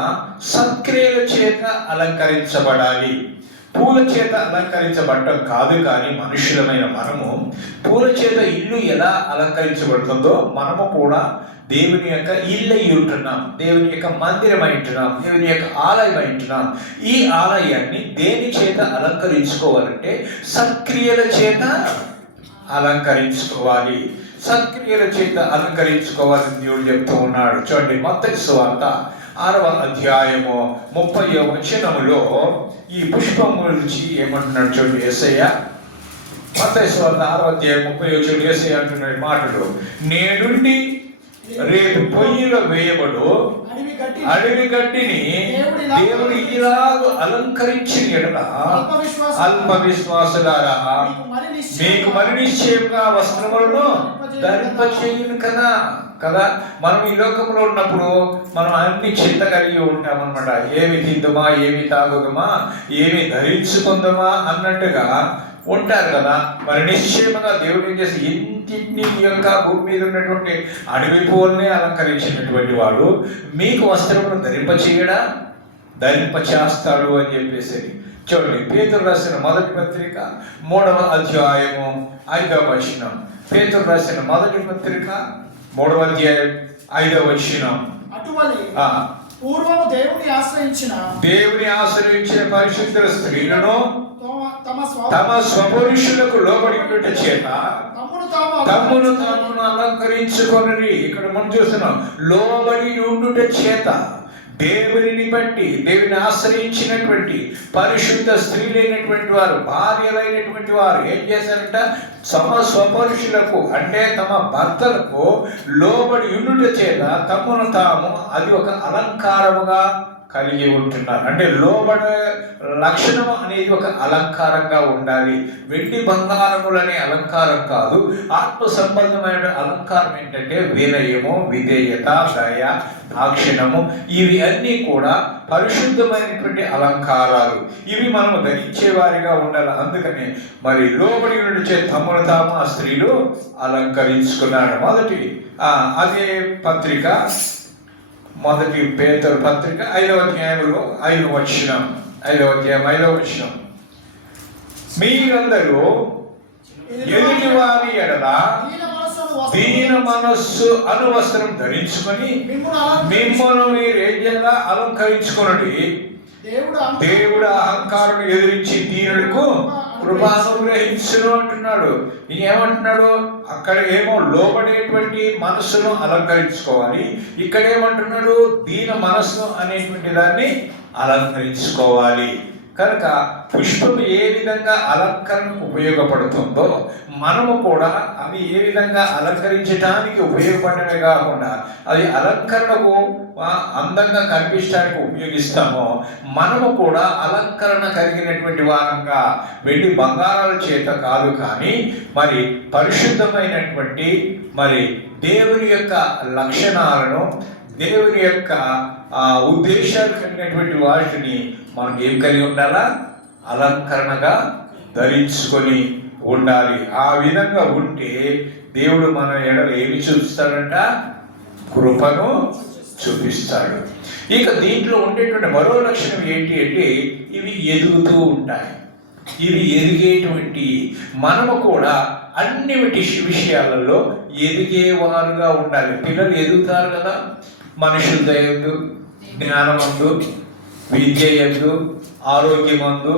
సత్క్రియల చేత అలంకరించబడాలి. పూల చేత అలంకరించబడటం కాదు, కానీ మనుషులమైన మనము పూల చేత ఇల్లు ఎలా అలంకరించబడుతుందో మనము కూడా దేవుని యొక్క ఇల్లు ఉంటున్నాం, దేవుని యొక్క మందిరం ఉంటున్నాం, దేవుని యొక్క ఆలయం ఉంటున్నాం. ఈ ఆలయాన్ని దేని చేత అలంకరించుకోవాలంటే సత్క్రియల చేత అలంకరించుకోవాలి. సత్క్రియల చేత అలంకరించుకోవాలని దేవుడు చెప్తూ ఉన్నాడు. చూడండి, మత్తయి సువార్త 6వ అధ్యాయము 30వ వచనములో ఈ పుష్పం గురించి ఏమంటున్నాడు చూడండి యేసయ్య. మత్తయి సువార్త 6వ అధ్యాయం 30వ వచనం యేసయ్య అంటున్న మాటలు, నేడుండి రేపు పొయ్యిలో వేయబడు అడవి గడ్డిని దేవుడు ఇలాగ అలంకరించిన ఎడల అల్ప విశ్వాసులారా మీకు మరి నిశ్చయంగా వస్త్రములను ధరింపచేయును కదా. కదా, మనం ఈ లోకంలో ఉన్నప్పుడు మనం అన్ని చింత కలిగి ఉంటాం అనమాట. ఏమి తిందుమా, ఏమి తాగుదమా, ఏమి ధరించుకుందామా అన్నట్టుగా ఉంటారు కదా. మరి నిశ్చయముగా దేవుడు ఏం చేసి ఇంటిని యొక్క భూమి మీద ఉన్నటువంటి అడవి పూలనే అలంకరించినటువంటి వాడు మీకు వస్త్రమును ధరింపచేయడా? ధరింపచేస్తాడు అని చెప్పేసి. చూడండి, పేతురు రాసిన మొదటి పత్రిక 3వ అధ్యాయము 5వ వచనం. పేతురు రాసిన మొదటి పత్రిక 3వ అధ్యాయం 5వ వచనం. పూర్వము దేవుని ఆశ్రయించిన పరిశుద్ధ స్త్రీలను తమ స్వపురుషులకు లోబడి ఉండుట చేత తమ్మును తాము అలంకరించుకొని. ఇక్కడ మనం చూస్తున్నాం, లోబడి ఉండుట చేత. దేవుని బట్టి, దేవుని ఆశ్రయించినటువంటి పరిశుద్ధ స్త్రీలైనటువంటి వారు, భార్యలైనటువంటి వారు ఏం చేశారంట? తమ స్వపురుషులకు అంటే తమ భర్తలకు లోబడి ఉండుట చేత తమను తాము, అది ఒక అలంకారముగా కలిగి ఉంటున్నారు. అంటే లోబడే లక్షణం అనేది ఒక అలంకారంగా ఉండాలి. వెండి బంగారములనే అలంకారం కాదు. ఆత్మ సంబంధమైన అలంకారం ఏంటంటే వినయము, విధేయత, దయ, దాక్షిణము. ఇవి అన్నీ కూడా పరిశుద్ధమైనటువంటి అలంకారాలు. ఇవి మనము ధరించే వారిగా ఉండాలి. అందుకనే మరి లోబడి ఉండే తమ్ముడు తాము ఆ స్త్రీలు అలంకరించుకున్నాడు. మొదటి అదే పత్రిక, మొదటి పేతురు పత్రిక 5వ అధ్యాయంలో 5వ వచనం, 5వ అధ్యాయం 5వ వచనం, మీరందరూ ఎదుటి వారి ఎడల దీన మనస్సు అనువస్త్రం ధరించుకొని మిమ్మల్ని మీరు ఏం చేయాలా? అలంకరించుకున్నది. దేవుడు అహంకారం ఎదిరించి దీనులకు కృపానుగ్రహించును అంటున్నాడు. ఏమంటున్నాడు? అక్కడ ఏమో లోబడేటువంటి మనస్సును అలంకరించుకోవాలి, ఇక్కడ ఏమంటున్నాడు? దీన మనస్సు అనేటువంటి దాన్ని అలంకరించుకోవాలి. కనుక పుష్పం ఏ విధంగా అలంకరణకు ఉపయోగపడుతుందో మనము కూడా అవి ఏ విధంగా అలంకరించడానికి ఉపయోగపడమే కాకుండా అది అలంకరణకు అందంగా కనిపించడానికి ఉపయోగిస్తామో మనము కూడా అలంకరణ కలిగినటువంటి వారంగా వెండి బంగారాల చేత కాదు, కానీ మరి పరిశుద్ధమైనటువంటి మరి దేవుని యొక్క లక్షణాలను, దేవుని యొక్క ఉద్దేశాలు కలిగినటువంటి వాటిని మనం ఏం కలిగి ఉండాలా? అలంకరణగా ధరించుకొని ఉండాలి. ఆ విధంగా ఉంటే దేవుడు మన ఎడల ఏమి చూపిస్తాడంట? కృపను చూపిస్తాడు. ఇక దీంట్లో ఉండేటువంటి మరో లక్షణం ఏంటి అంటే ఇవి ఎదుగుతూ ఉంటాయి. ఇవి ఎదిగేటువంటి మనము కూడా అన్ని విషయాలలో ఎదిగేవారుగా ఉండాలి. పిల్లలు ఎదుగుతారు కదా, మనుషుల దయందు, జ్ఞానమందు, విద్య యందు, ఆరోగ్యమందు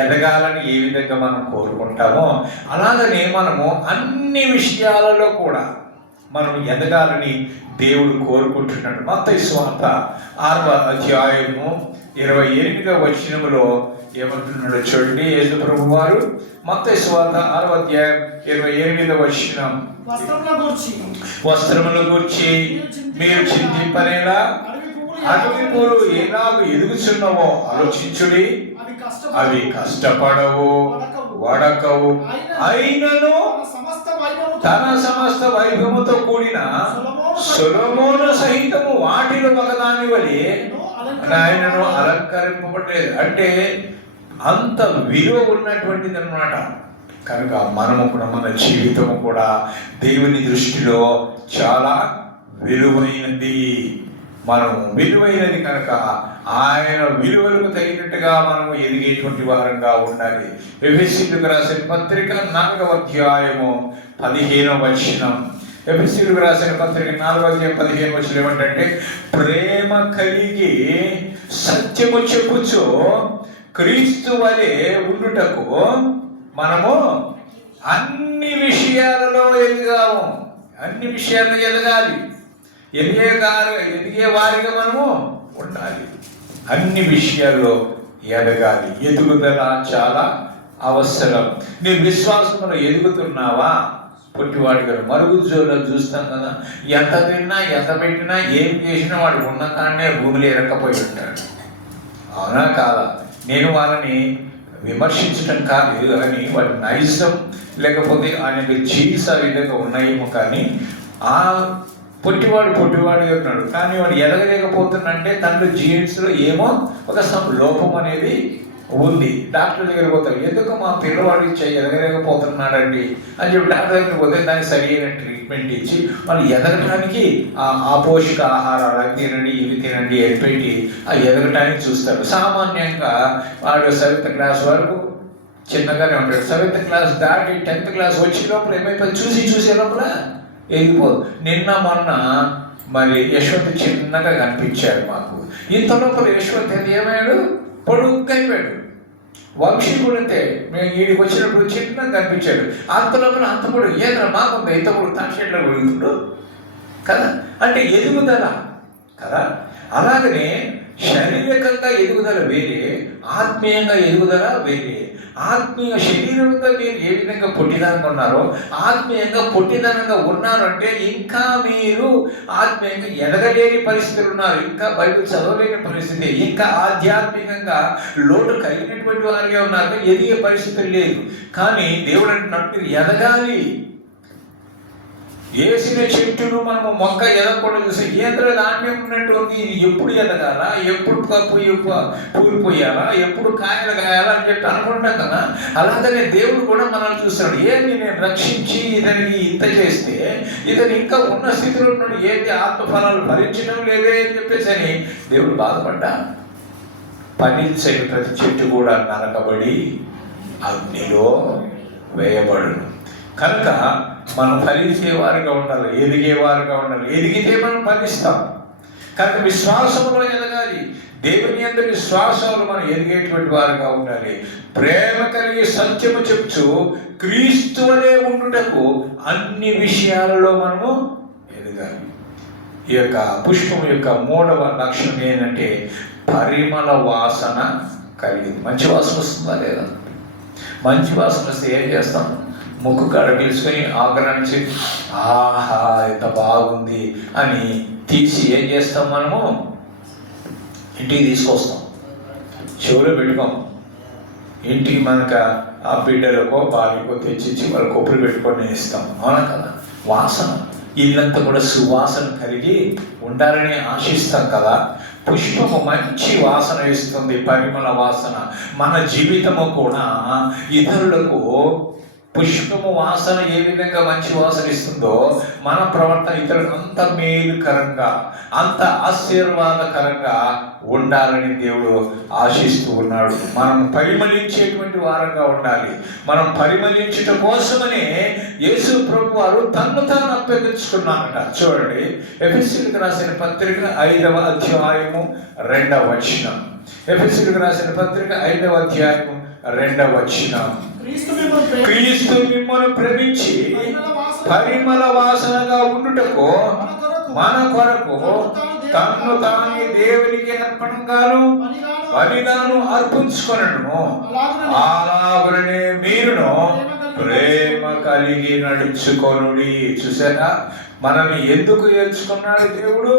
ఎదగాలని ఏ విధంగా మనం కోరుకుంటామో అలాగనే మనము అన్ని విషయాలలో కూడా మనం ఎదగాలని దేవుడు కోరుకుంటున్నాడు. మత్తయి సువార్త 6వ అధ్యాయము 28వ వచనములో ఏమంటున్నాడో చూడండి. యేసు ప్రభువు వారు మత్తయి సువార్త 6వ అధ్యాయం 28వ వచనం, వస్త్రముల గూర్చి మీరు చింతింపనేలా అడవి పూలు ఏలాగ ఎదుగుచున్నవో ఆలోచించుడి, అవి కష్టపడవు, వడకవు, అయినను తన సమస్త వైభవముతో కూడిన సొలొమోను సహితము వాటిలో ఒకదాని వలె ఆయనను అలంకరింపబడలేదు. అంటే అంత విలువ ఉన్నటువంటిది అన్నమాట. కనుక మనము కూడా, మన జీవితము కూడా దేవుని దృష్టిలో చాలా విలువైనది. మనము విలువైనది కనుక ఆయన విలువలకు తగినట్టుగా మనము ఎదిగేటువంటి వారంగా ఉండాలి. ఎఫెసీయులకు రాసిన పత్రిక 4వ అధ్యాయము 15వ వచనం. ఎఫెసీయులకు రాసిన పత్రిక 4వ అధ్యాయం 15వ వచనం ఏమంటే, ప్రేమ కలిగి సత్యము చెప్పుచు క్రీస్తు వలె ఉండుటకు మనము అన్ని విషయాలలో ఎదిగాము. అన్ని విషయాల్లో ఎదగాలి. ఎదిగే వారిగా మనము ఉండాలి. అన్ని విషయాల్లో ఎదగాలి. ఎదుగుదల చాలా అవసరం. నీ విశ్వాసంలో ఎదుగుతున్నావా? పొట్టివాడి గారు మరుగుజ్జోళ్ళని చూస్తాం కదా, ఎంత తిన్నా ఎంత పెట్టినా ఏం చేసినా వాడు ఉన్న కాడనే భూమిలో ఎరక్కపోయి ఉంటాడు. అవునా కాదా? నేను వాళ్ళని విమర్శించడం కాదు, కానీ వాడి నైజం లేకపోతే ఆయన జీన్స్ ఆ విధంగా ఉన్నాయేమో, కానీ ఆ పొట్టివాడుగా ఉన్నాడు, కానీ వాడు ఎదగలేకపోతుందంటే తనలో జీన్స్లో ఏమో ఒక లోపం అనేది ఉంది. డాక్టర్ దగ్గరికి పోతారు, ఎందుకు మా పిల్లవాడు ఎదగలేకపోతున్నాడండి అని చెప్పి డాక్టర్ దగ్గరికి పోతే దానికి సరైన ట్రీట్మెంట్ ఇచ్చి వాళ్ళు ఎదగటానికి ఆ పోషక ఆహారాలు అవి తినండి, ఇవి తినండి అని పెట్టి ఆ ఎదగటానికి చూస్తారు. సామాన్యంగా వాడు 7th క్లాస్ వరకు చిన్నగానే ఉంటాడు. 7th క్లాస్ దాటి 10th క్లాస్ వచ్చే లోపల ఏమైపోయి చూసే లోపల ఎదిగిపోదు. నిన్న మొన్న మరి యశ్వంత్ చిన్నగా కనిపించాడు మాకు. ఇంత లోపల యశ్వంత్ ఏమయ్యాడు? పొడుగ్గైపోయాడు. వంశీ కూడా అంతే, మేము వీడికి వచ్చినప్పుడు చిన్నగా కనిపించాడు. అంత లోపల అంత కూడా ఏదైనా మాకుంది ఇంత కూడా తాక్షేట్లో వెళ్తుండు కదా. అంటే ఎదుగుదల కదా. అలాగనే శారీరకంగా ఎదుగుదల వేరే, ఆత్మీయంగా ఎదుగుదల వేరే. ఆత్మీయ శరీరంగా మీరు ఏ విధంగా పొట్టిదనంగా ఉన్నారో ఆత్మీయంగా పొట్టిదనంగా ఉన్నారంటే ఇంకా మీరు ఆత్మీయంగా ఎదగలేని పరిస్థితులు ఉన్నారు, ఇంకా బైబిల్ చదవలేని పరిస్థితి, ఇంకా ఆధ్యాత్మికంగా లోటు కలిగినటువంటి వారిగా ఉన్నారు, ఎదిగే పరిస్థితులు లేదు. కానీ దేవుడు అంటున్నాడు మీరు ఎదగాలి. వేసిన చెట్టును మనము మొక్క ఎదగకుండా చూసి ఏంద్ర ధాన్యం ఉన్నటువంటి ఇది ఎప్పుడు ఎదగాలా, ఎప్పుడు పూలు పోయాలా, ఎప్పుడు కాయలు కాయాలా అని చెప్పి అనుకుంటాం కదా. అలాగనే దేవుడు కూడా మనల్ని చూస్తాడు. ఏంటి నేను రక్షించి ఇతనికి ఇంత చేస్తే ఇతను ఇంకా ఉన్న స్థితిలో ఉన్నాడు, ఏంటి ఆత్మఫలాలు భరించడం లేదే అని చెప్పేసి అని దేవుడు బాధపడ్డా. ఫలించే ప్రతి చెట్టు కూడా నరకబడి అగ్నిలో వేయబడును. కనుక మనం ఫలించేవారుగా ఉండాలి, ఎదిగేవారుగా ఉండాలి. ఎదిగితే మనం ఫలిస్తాం. కనుక విశ్వాసంలో ఎదగాలి, దేవుని యందు విశ్వాసములు మనం ఎదిగేటువంటి వారుగా ఉండాలి. ప్రేమ కలిగి సత్యము చెప్తూ క్రీస్తు వలె ఉండుటకు అన్ని విషయాలలో మనము ఎదగాలి. ఈ యొక్క పుష్పం యొక్క 3వ లక్షణం ఏంటంటే పరిమళ వాసన కలిగింది. మంచి వాసన వస్తుందా లేదా? మంచి వాసన వస్తే ఏం చేస్తాం? ముక్కు కాడ పిలుచుకొని ఆగ్రహించి ఆహా ఎంత బాగుంది అని తీసి ఏం చేస్తాం? మనము ఇంటికి తీసుకొస్తాం, చెవులో పెట్టుకోం. ఇంటికి మనకు ఆ బిడ్డలకో బాలికో తెచ్చిచ్చి వాళ్ళ కొప్పులు పెట్టుకొని ఇస్తాం. అవునా కదా? వాసన, ఇల్లంతా కూడా సువాసన కలిగి ఉండాలని ఆశిస్తాం కదా. పుష్పము మంచి వాసన ఇస్తుంది, పరిమళ వాసన. మన జీవితము కూడా ఇతరులకు పుష్పము వాసన ఏ విధంగా మంచి వాసన ఇస్తుందో మన ప్రవర్తన ఇతరులకు అంత మేలుకరంగా, అంత ఆశీర్వాదకరంగా ఉండాలని దేవుడు ఆశిస్తూ ఉన్నాడు. మనం పరిమళించేటువంటి వారంగా ఉండాలి. మనం పరిమళించుట కోసమనే యేసు ప్రభు వారు తన్ను తాను అప్పగించుకున్నారట. చూడండి, ఎఫెసీయులకు రాసిన పత్రిక 5వ అధ్యాయము 2వ వచనం. ఎఫెసీయులకు రాసిన పత్రిక 5వ అధ్యాయము 2వ వచనం. క్రీస్తు మిమ్మల్ని ప్రేమించి పరిమళ వాసనగా ఉండుటకు మన కొరకు తన్ను తాను దేవునికి అర్పణంగాను బలిగాను అర్పించుకొనెను. అలాగనే మీరును ప్రేమ కలిగి నడుచుకొనుడి. చూసారా, మనల్ని ఎందుకు ఎంచుకున్నాడు దేవుడు?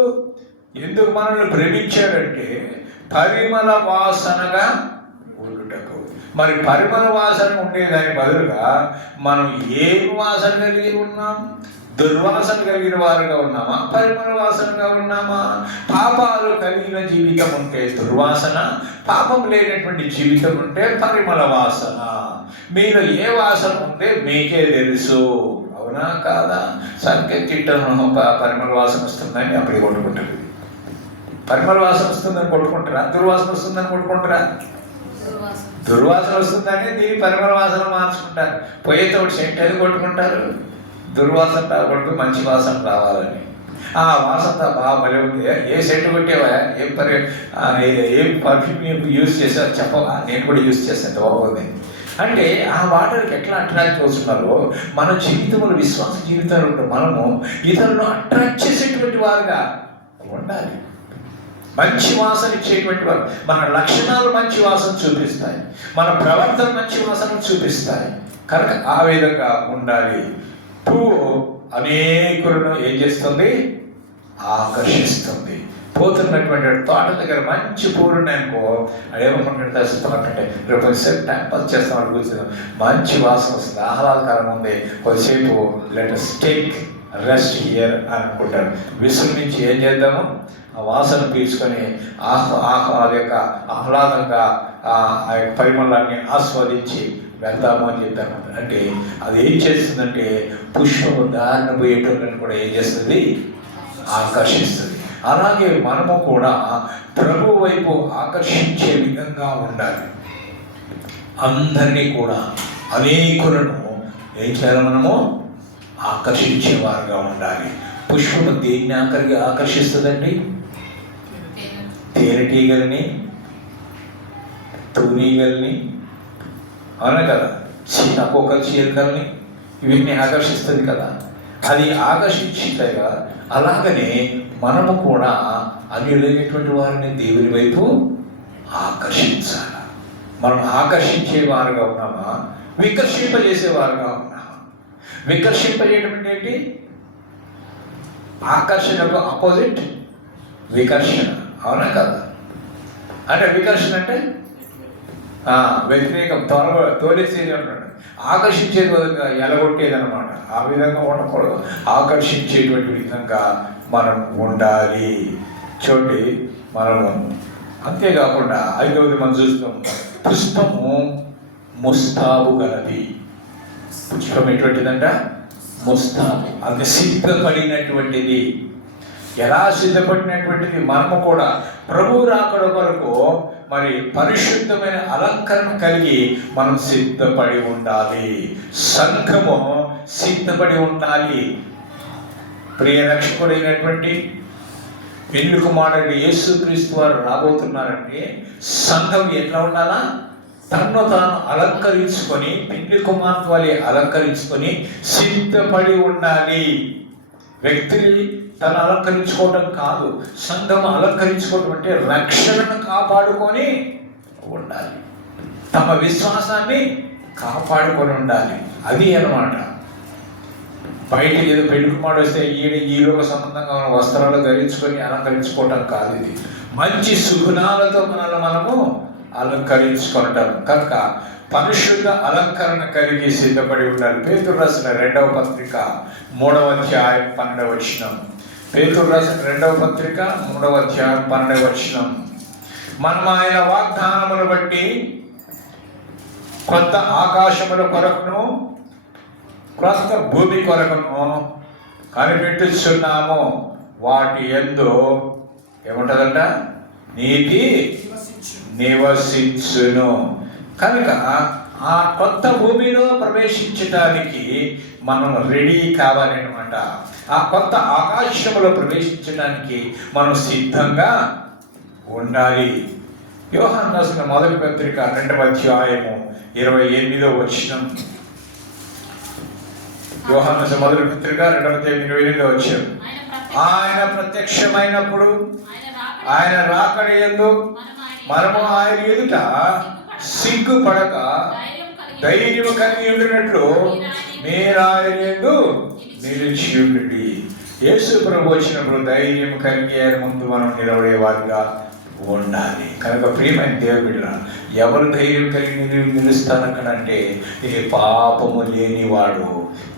ఎందుకు మనల్ని ప్రేమించాడంటే పరిమళ వాసనగా ఉండుటకు. మరి పరిమళ వాసన ఉండేదాని బదులుగా మనం ఏం వాసన కలిగి ఉన్నాం? దుర్వాసన కలిగిన వారుగా ఉన్నామా? పరిమళ వాసనగా ఉన్నామా? పాపాలు కలిగిన జీవితం ఉంటే దుర్వాసన, పాపం లేనటువంటి జీవితం ఉంటే పరిమళ వాసన. మీలో ఏ వాసన ఉంటే మీకే తెలుసు. అవునా కాదా? సంకెత్తిట్టను పరిమళ వాసన వస్తుందని అప్పుడు కొట్టుకుంటారు. పరిమళ వాసన వస్తుందని కొట్టుకుంటారా? దుర్వాసన వస్తుందని కొట్టుకుంటారా? దుర్వాసన వస్తుందని దీని పరిమళ వాసన మార్చుకుంటారు. పోయేతోటి సెంట్ అది కొట్టుకుంటారు. దుర్వాసన రాకూడదు, మంచి వాసన రావాలని. ఆ వాసన బాగా భలే ఉంది. ఏ సెంట్ కొట్టేవా? ఏం పర్ఫ్యూమ్ యూజ్ చేసా చెప్పవా? నేను కూడా యూజ్ చేస్తాను, బాగుంది అంటే ఆ వాటర్కి ఎట్లా అట్రాక్ట్ అవుతున్నారో మన జీవితంలో, విశ్వాస జీవితంలో మనము ఇతరులను అట్రాక్ట్ చేసేటువంటి వారుగా ఉండాలి. మంచి వాసన ఇచ్చేటువంటి వారు. మన లక్షణాలు మంచి వాసన చూపిస్తాయి, మన ప్రవర్తన మంచి వాసన చూపిస్తాయి. కనుక ఆ విధంగా ఉండాలి. పువ్వు అనేకులను ఏం చేస్తుంది? ఆకర్షిస్తుంది. పోతున్నటువంటి తోట దగ్గర మంచి పూలు ఉన్నాయనుకో, అదేమనుకుంటే ఇష్టమంటే రేపు కొద్దిసేపు టైం పాస్ చేస్తామని కూర్చున్నాం, మంచి వాసన వస్తుంది, ఆహ్లాదకరంగా ఉంది, కొద్దిసేపు let us take rest here అని అనుకుంటారు. విసుగు నుంచి ఏం చేద్దాము? ఆ వాసన పీల్చుకొని అది యొక్క ఆహ్లాదంగా ఆ యొక్క పరిమళాన్ని ఆస్వాదించి వెళ్దాము అని చెప్పాను. అంటే అది ఏం చేస్తుందంటే పుష్పము దారిన పోయేటోళ్ళని కూడా ఏం చేస్తుంది? ఆకర్షిస్తుంది. అలాగే మనము కూడా ప్రభు వైపు ఆకర్షించే విధంగా ఉండాలి. అందరినీ కూడా, అనేకులను ఏం చేయాలి? మనము ఆకర్షించేవారుగా ఉండాలి. పుష్పము దేన్ని ఆకర్షిస్తుందండి? తేనెటీగల్ని, తూనీగల్ని, అవునా కదా, సీతాకోకల చీరకల్ని, ఇవన్నీ ఆకర్షిస్తుంది కదా. అది ఆకర్షించిందిగా అలాగనే మనము కూడా అన్యులైనటువంటి వారిని దేవుని వైపు ఆకర్షించాలి. మనం ఆకర్షించేవారుగా ఉన్నామా? వికర్షింపజేసేవారుగా ఉన్నామా? వికర్షింపజేయడం అంటే ఏంటి? ఆకర్షణకు ఆపోజిట్ వికర్షణ. అవునా కదా? అంటే వికర్షణ అంటే వ్యతిరేకం, తోలేసేది అంటాడు. ఆకర్షించేది విధంగా ఎలగొట్టేది అనమాట. ఆ విధంగా ఉండకూడదు, ఆకర్షించేటువంటి విధంగా మనం ఉండాలి. చూడండి, మనము అంతేకాకుండా 5వది మనం చూస్తాం, పుష్పము ముస్తాబు గలది. పుష్పం ఎటువంటిదంట? ముస్తాబు, అది సిద్ధపడినటువంటిది. ఎలా సిద్ధపడినటువంటిది? మనము కూడా ప్రభు రాకడ వరకు మరి పరిశుద్ధమైన అలంకరణ కలిగి మనం సిద్ధపడి ఉండాలి. సంఘము సిద్ధపడి ఉండాలి. ప్రియ రక్షకుడైనటువంటి పెళ్లి కుమారుడు యేసుక్రీస్తు వారు రాబోతున్నారంటే సంఘం ఎట్లా ఉండాలా? తన్ను తాను అలంకరించుకొని, పెళ్లి కుమార్తె వలె అలంకరించుకొని సిద్ధపడి ఉండాలి. వ్యక్తిని తను అలంకరించుకోవడం కాదు, సంఘం అలంకరించుకోవడం అంటే రక్షణను కాపాడుకొని ఉండాలి, తమ విశ్వాసాన్ని కాపాడుకొని ఉండాలి. అది అన్నమాట. బయట ఏదో పెళ్లి కుమారుడు వస్తే ఈ లోక సంబంధంగా మన వస్త్రాలు ధరించుకొని అలంకరించుకోవటం కాదు. ఇది మంచి సుగుణాలతో మనము అలంకరించుకోవటం. కనుక పరిశుద్ధ అలంకరణ కలిగి సిద్ధపడి ఉండాలి. పేతురు రాసిన 2వ పత్రిక 3వ అధ్యాయం 12వ వచనం. పేతురు రాసిన 2వ పత్రిక 3వ అధ్యాయం 12వ వచనం. మనం ఆయన వాగ్దానమును బట్టి కొత్త ఆకాశముల కొరకును క్రొత్త భూమి కొరకును కనిపెట్టుచున్నాము. వాటి యందు ఏముంటదంట? నీతి నివసించును. కనుక ఆ కొత్త భూమిలో ప్రవేశించడానికి మనం రెడీ కావాలి అనమాట. ఆ కొత్త ఆకాశంలో ప్రవేశించడానికి మనం సిద్ధంగా ఉండాలి. యోహాను రాసిన మొదటి పత్రిక 2వ అధ్యాయము 28వ వచనం. యోహాను రాసిన మొదటి పత్రిక 2వ అధ్యాయం 28వ వచనం. ఆయన ప్రత్యక్షమైనప్పుడు ఆయన రాకడ యందు మనము ఆయన ఎదుట సిగ్గుపడక ధైర్యం కలిగి ఉండినట్లు మీరు ఆయన యందు నిలిచి ఉండండి. యేసు ప్రభు వచ్చినప్పుడు ధైర్యం కలిగి ఆయన ముందు మనం నిలబడేవారుగా ఉండాలి. కనుక ప్రియమైన దేవుని బిడ్డలారా, ఎవరు ధైర్యం కలిగి నిలుస్తానక్కడంటే ఏ పాపము లేనివాడు,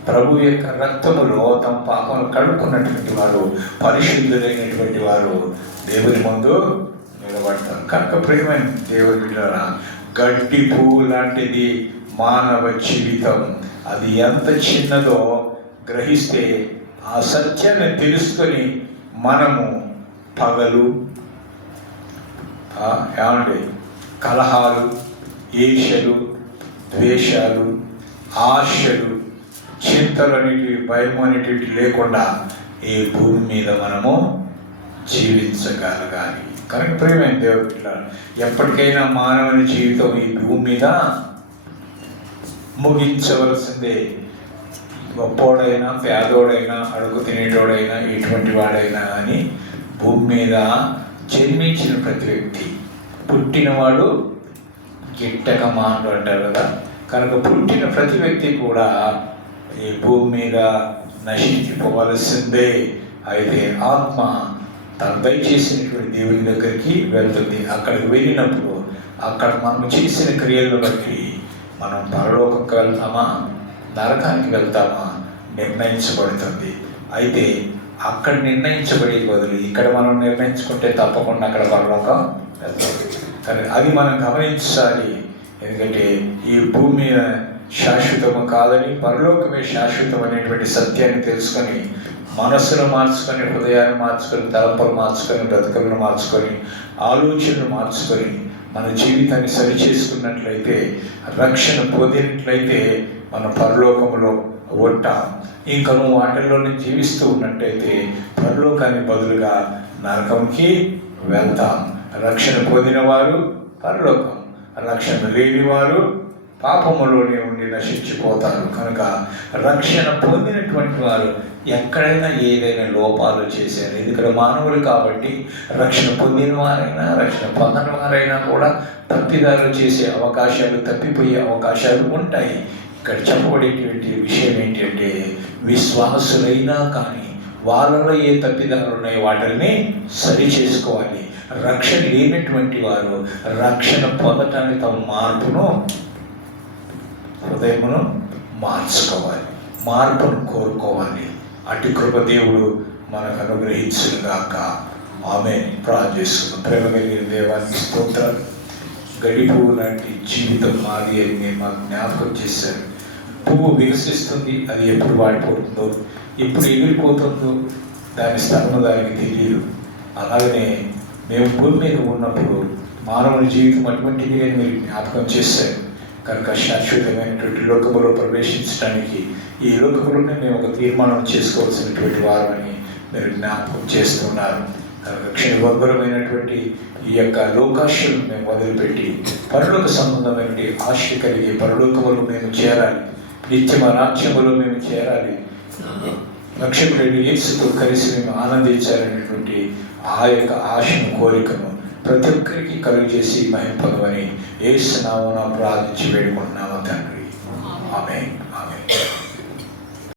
ప్రభు యొక్క రక్తములో తమ పాపను కడుక్కున్నటువంటి వారు, పరిశుద్ధులైనటువంటి వారు దేవుని ముందు నిలబడతారు. కనుక ప్రియమైన దేవుని బిడ్డలారా, గడ్డి పువ్వు లాంటిది మానవ జీవితం. అది ఎంత చిన్నదో గ్రహిస్తే ఆ సత్యాన్ని తెలుసుకొని మనము పగలు ఏమండి కలహాలు, ఈర్ష్యలు, ద్వేషాలు, ఆశలు, చింతలు అనేటివి, భయం అనేటివి లేకుండా ఈ భూమి మీద మనము జీవించగలగాలి. కనుక ప్రియమైన దేవుడు, ఎప్పటికైనా మానవుని జీవితం ఈ భూమి మీద ముగించవలసిందే. గొప్పోడైనా, పేదోడైనా, అడుగు తినేటోడైనా, ఎటువంటి వాడైనా కానీ భూమి మీద జన్మించిన ప్రతి వ్యక్తి, పుట్టినవాడు గిట్టక మానడు అంటారు కదా. కనుక పుట్టిన ప్రతి వ్యక్తి కూడా ఈ భూమి మీద నశించిపోవలసిందే. అయితే ఆత్మ తను దయచేసినటువంటి దేవుని దగ్గరికి వెళ్తుంది. అక్కడికి వెళ్ళినప్పుడు అక్కడ మనం చేసిన క్రియలను బట్టి మనం పరలోకంకి వెళ్తామా, నరకానికి వెళ్తామా నిర్ణయించబడుతుంది. అయితే అక్కడ నిర్ణయించబడే బదులు ఇక్కడ మనం నిర్ణయించుకుంటే తప్పకుండా అక్కడ పరలోకం వెళ్తుంది. కానీ అది మనం గమనించాలి. ఎందుకంటే ఈ భూమి శాశ్వతము కాదని, పరలోకమే శాశ్వతం అనేటువంటి సత్యాన్ని తెలుసుకొని మనస్సును మార్చుకొని, హృదయాన్ని మార్చుకొని, తలంపులు మార్చుకొని, బ్రతుకులను మార్చుకొని, ఆలోచనలు మార్చుకొని మన జీవితాన్ని సరి చేసుకున్నట్లయితే, రక్షణ పొందినట్లయితే మన పరలోకంలో ఉంటాం. ఇంకా నువ్వు వాటిల్లోనే జీవిస్తూ ఉన్నట్టయితే పరలోకానికి బదులుగా నరకంకి వెళ్తాం. రక్షణ పొందిన వారు పరలోకం, రక్షణ లేని వారు పాపములోనే ఉండి నశించిపోతారు. కనుక రక్షణ పొందినటువంటి వారు ఎక్కడైనా ఏదైనా లోపాలు చేశారు. ఎందుకంటే మానవులు కాబట్టి రక్షణ పొందిన వారైనా, రక్షణ పొందని వారైనా కూడా తప్పిదారులు చేసే అవకాశాలు, తప్పిపోయే అవకాశాలు ఉంటాయి. ఇక్కడ చెప్పబడేటువంటి విషయం ఏంటంటే, విశ్వాసులైనా కానీ వాళ్ళలో ఏ తప్పిదారులు ఉన్నాయో వాటిని సరి చేసుకోవాలి. రక్షణ లేనటువంటి వారు రక్షణ పొందటానికి తమ మార్పును, హృదయమును మార్చుకోవాలి, మార్పును కోరుకోవాలి. అటు కృప దేవుడు మనకు అనుగ్రహించుగాక. ఆమేన్. ప్రార్థిస్తున్నాం. ప్రేమ కలిగిన దేవానికి స్తోత్రాలు. గడి పువ్వు లాంటి జీవితం మాది అని మీరు మాకు జ్ఞాపకం చేశారు. పువ్వు వికసిస్తుంది, అది ఎప్పుడు వాడిపోతుందో, ఎప్పుడు ఎగిరిపోతుందో దాని స్థలము దానికి తెలియదు. అలాగనే మేము భూమి మీద ఉన్నప్పుడు మానవుని జీవితం అటువంటిది అని మీరు జ్ఞాపకం చేశారు. కనుక శాశ్వతమైనటువంటి లోకములో ప్రవేశించడానికి ఈ లోకములోనే మేము ఒక తీర్మానం చేసుకోవాల్సినటువంటి వారమని మీరు జ్ఞాపకం చేస్తున్నారు. క్షణభంగురమైనటువంటి ఈ యొక్క లోకాశను మేము వదిలిపెట్టి పరలోక సంబంధమైనటువంటి ఆశ కలిగి పరలోకములు మేము చేరాలి, నిత్యమ రాజ్యములో మేము చేరాలి, రక్షకుడైన యేసుతో కలిసి మేము ఆనందించాలనేటువంటి ఆ యొక్క ఆశను, కోరికను ప్రతి ఒక్కరికి కలుగు చేసి మహింపగమని యేసు నామమున ప్రార్థించి వేడుకుంటున్నాము తండ్రి. ఆమేన్. ఆమేన్.